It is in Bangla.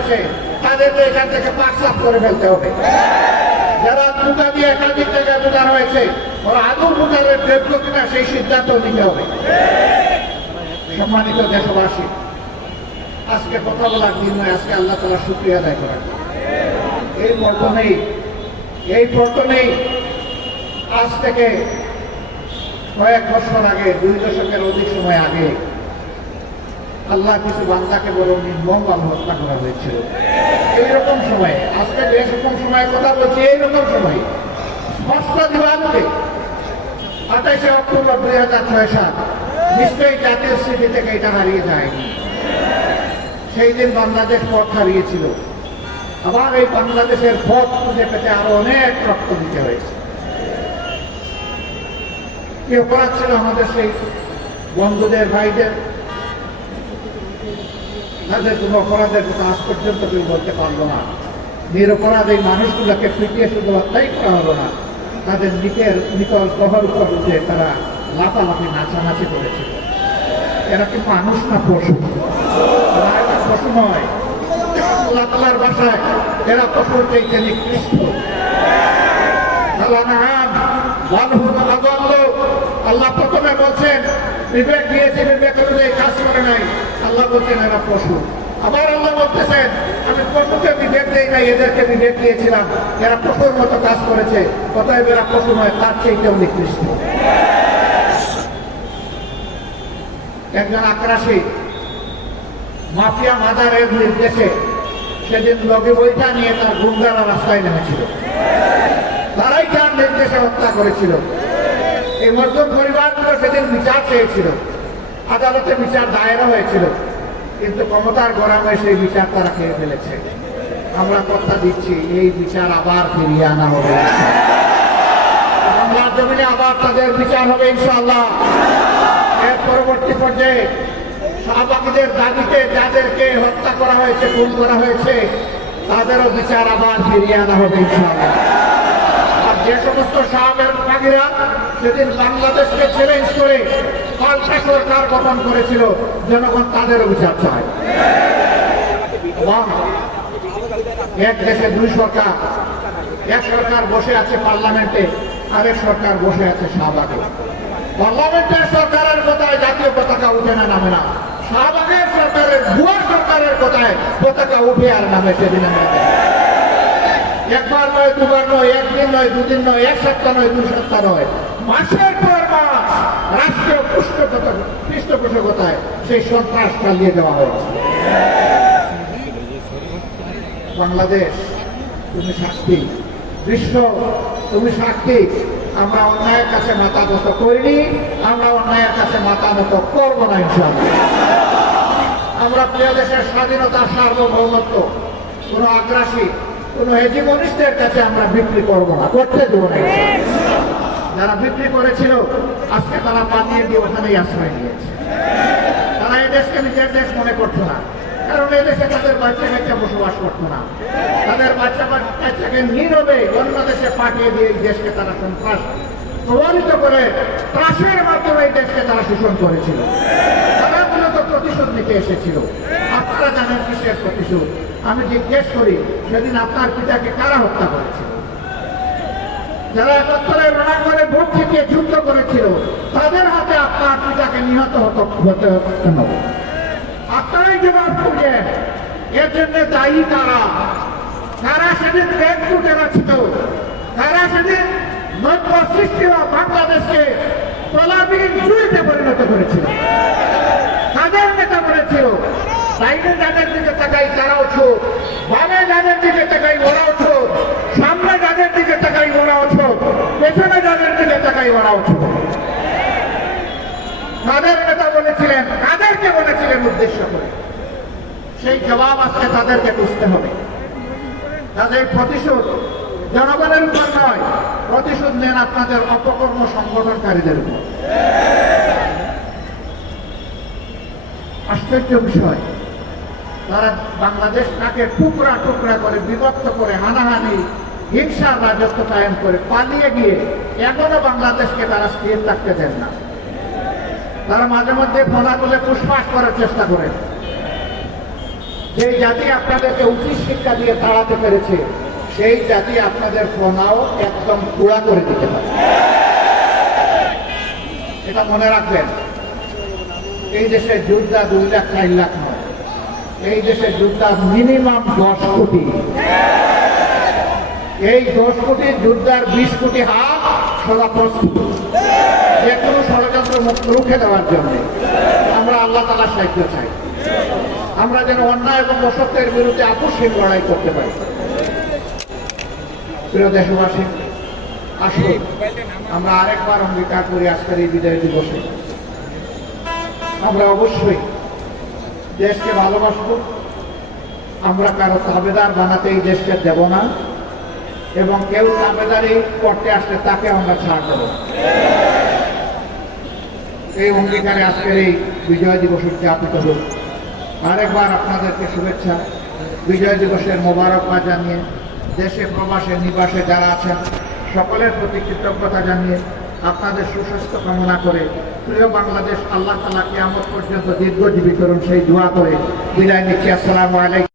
হয়েছে তাদেরকে এখান থেকে পাঁচ লাখ করে ফেলতে হবে যারা জুতা দিয়ে একাধিক জায়গায় বোঝার হয়েছে ওরা আদৌ বোঝারের যোগ্য কিনা সেই সিদ্ধান্ত নিতে হবে সম্মানিত দেশবাসী, আজকে কথা বলার দিন নয়, আজকে আল্লাহ তালা শুক্রিয়া আদায় করার দিন। এই প্রথমেই এই প্রথমেই আজ থেকে কয়েক বছর আগে, দুই দশকের অধিক সময় আগে আল্লাহ কিছু বান্দাকে বড় নির্মমভাবে হত্যা করা হয়েছিল। এইরকম সময়ে, আজকে যে রকম সময় কথা বলছি, এইরকম সময়। স্পষ্ট দিবানকে আঠাইশে অক্টোবর দুই হাজার ছয় সাত, নিশ্চয়ই জাতীয় স্মৃতি থেকে এটা হারিয়ে যায়নি। সেই দিন বাংলাদেশ পথ হারিয়েছিল। আবার এই বাংলাদেশের পথ খুঁজে পেতে আরও অনেক রক্ত দিতে হয়েছে। কি অপরাধ ছিল আমাদের সেই বন্ধুদের, ভাইদের তাদের কোনো অপরাধের কথা আজ পর্যন্ত কেউ বলতে পারব না। নিরপরাধ এই মানুষগুলোকে পিটিয়ে শুধু হত্যাই করা হলো না, তাদের নিকের নিকল কহর উপর উঠে তারা লাফালাফি নাচানাচি করেছিল এরা কি মানুষ না পশু? পশু নয়, আল্লাহ তালার বাসায় এরা পশুর চাইতে নিকৃষ্ট। আল্লাহ প্রথমে বলছেন, বিবেক দিয়েছে, বিবেক অনুযায়ী কাজ করে নাই। আল্লাহ বলছেন, এরা পশু। আবার আল্লাহ বলতেছেন, আমি পশুকে বিবেক দেই নাই, এদেরকে বিবেক দিয়েছিলাম। এরা পশুর মতো কাজ করেছে কোথায় এরা পশু নয়, তার চাইতেও নিকৃষ্ট। একজন আক্রাসী, মাফিয়া মাদারের নির্দেশে সেদিন লগে বইটা নিয়ে তার গুন্ডারা রাস্তায় নেমেছিল। তারাই তার নির্দেশে হত্যা করেছিল। এই মজদুর পরিবারগুলো সেদিন বিচার চেয়েছিল। আদালতে বিচার দায়েরও হয়েছিল। কিন্তু ক্ষমতার গরমে সেই বিচার তারা খেয়ে ফেলেছে। আমরা কথা দিচ্ছি, এই বিচার আবার ফিরিয়ে আনা হবে। বাংলার জমিনে আবার তাদের বিচার হবে, ইনশাআল্লাহ। এর পরবর্তী পর্যায়ে শাহবাগীদের দাবিতে যাদেরকে হত্যা করা হয়েছে, খুন করা হয়েছে, তাদেরও বিচার আবার ফিরিয়ে আনা হবে, ইনশাআল্লাহ। আর যে সমস্ত সাহাবের বাগিরা সেদিন বাংলাদেশকে চ্যালেঞ্জ করে পাল্টা সরকার গঠন করেছিল, জনগণ তাদেরও বিচার চায়। এক দেশে দুই সরকার, এক সরকার বসে আছে পার্লামেন্টে আরেক সরকার বসে আছে শাহবাগে। পার্লামেন্টের সরকারের কথায় জাতীয় পতাকা উঠে না, নামে না। শাহবাগের সরকারের ভুয়া সরকারের কথায় পতাকা উঠে আর নামে সেদিন আমরা। একবার নয়, দুবার নয়, একদিন নয়, দুদিন নয়, এক সপ্তাহ নয় দুই সপ্তাহ নয়। মাসের পর মাস রাষ্ট্রীয় পৃষ্ঠপোষক পৃষ্ঠপোষকতায় সেই সন্ত্রাস চালিয়ে দেওয়া হয়েছে। বাংলাদেশ, তুমি সাক্ষী। বিশ্ব, তুমি সাক্ষী। আমরা অন্যায়ের কাছে মাথা নত করিনি, আমরা অন্যায়ের কাছে মাথা নত করব না, ইনশাআল্লাহ। আমরা প্রিয় দেশের স্বাধীনতা, সার্বভৌমত্ব, কোনো আগ্রাসী কোনো হেজিমনিস্টের কাছে আমরা বিক্রি করব না, করতে দেবো না যারা বিক্রি করেছিল, আজকে তারা পালিয়ে দিয়ে ওখানেই আশ্রয় নিয়েছে। তারা এই দেশকে নিজের দেশ মনে করতো না, কারণ এই দেশে তাদের বাচ্চা কাচ্চা বসবাস করতো না। তাদের বাচ্চা কাচ্চাকে নীরবে অন্য দেশে পাঠিয়ে দিয়ে দেশকে তারা সন্ত্রাস প্রভাবিত করে ত্রাসের মাধ্যমে এই দেশকে তারা শোষণ করেছিল। তারা মূলত প্রতিশোধ নিতে এসেছিল। আপনারা জানেন কিসের প্রতিশোধ। আমি জিজ্ঞেস করি, সেদিন আপনার পিতাকে কারা হত্যা করেছিল? যারা একাত্তরে রণাঙ্গনে ভোট থেকে যুদ্ধ করেছিল, তাদের হাতে আপনার পিতাকে নিহত হতো, হতে কেন? আপনারাই জবাব করবেন এর জন্য দায়ী কারা? কারা সেদিন ব্যাংক লুটে ছিল কারা সেদিন নব্য সৃষ্টি বাংলাদেশকে তলাবিহীন চুরিতে পরিণত করেছিল? তাদের নেতা বলেছিল সাইডে যাদের দিকে তাকাই তারাও ছোট বামে যাদের দিকে তাকাই ওরাও ছোট সামনে যাদের দিকে তাকাই ওরাও ছোট পেছনে যাদের দিকে তাকাই ওরাও ছোট তাদের নেতা বলেছিলেন? কাদেরকে বলেছিলেন উদ্দেশ্য করে? সেই জবাব আজকে তাদেরকে বুঝতে হবে। তাদের প্রতিশোধ জনগণের উপর নয়, প্রতিশোধ নেন আপনাদের অপকর্ম সংগঠনকারীদের উপর। আশ্চর্য বিষয়। তারা বাংলাদেশটাকে টুকরা টুকরা করে বিভক্ত করে, হানাহানি, হিংসার রাজত্ব কায়েম করে পালিয়ে গিয়ে এখনও বাংলাদেশকে তারা স্থির থাকতে দেন না। তারা মাঝে মধ্যে ফোনা বলে পুষ্পাস করার চেষ্টা করে। যেই জাতি আপনাদেরকে উচিত শিক্ষা দিয়ে তাড়াতে পেরেছে, সেই জাতি আপনাদের প্রণাও একদম পুরা করে দিতে পারে। এটা মনে রাখবেন। এই দেশে যোদ্ধা দুই লাখ, চার লাখ নয় এই দেশে যোদ্ধা মিনিমাম দশ কোটি। এই দশ কোটি যোদ্ধার বিশ কোটি হাত সদা প্রস্তুত। যে কোনো ষড়যন্ত্র রুখে দেওয়ার জন্য আমরা আল্লাহ তালা সাহায্য চাই। আমরা যেন অন্যায় এবং অসত্যের বিরুদ্ধে আকস্মিক লড়াই করতে পারি। প্রিয় দেশবাসী, আসুন, আমরা আরেকবার অঙ্গীকার করি আজকের এই বিদায় দিবসে। আমরা অবশ্যই দেশকে ভালোবাসবো। আমরা কারও তাবেদার বানাতে এই দেশকে দেব না। এবং কেউ তাবেদারি করতে আসলে তাকে আমরা ছাড় দেব। এই অঙ্গীকারে আজকের এই বিজয় দিবস উদযাপিত হোক। আরেকবার আপনাদেরকে শুভেচ্ছা। বিজয় দিবসের মোবারকবাদ জানিয়ে, দেশে প্রবাসে, নিবাসে যারা আছেন, সকলের প্রতি কৃতজ্ঞতা জানিয়ে আপনাদের সুস্বাস্থ্য কামনা করে প্রিয় বাংলাদেশ আল্লাহ তালা কিয়ামত পর্যন্ত দীর্ঘজীবী করুন সেই দোয়া করে বিদায় নিচ্ছি। আসসালামু আলাইকুম।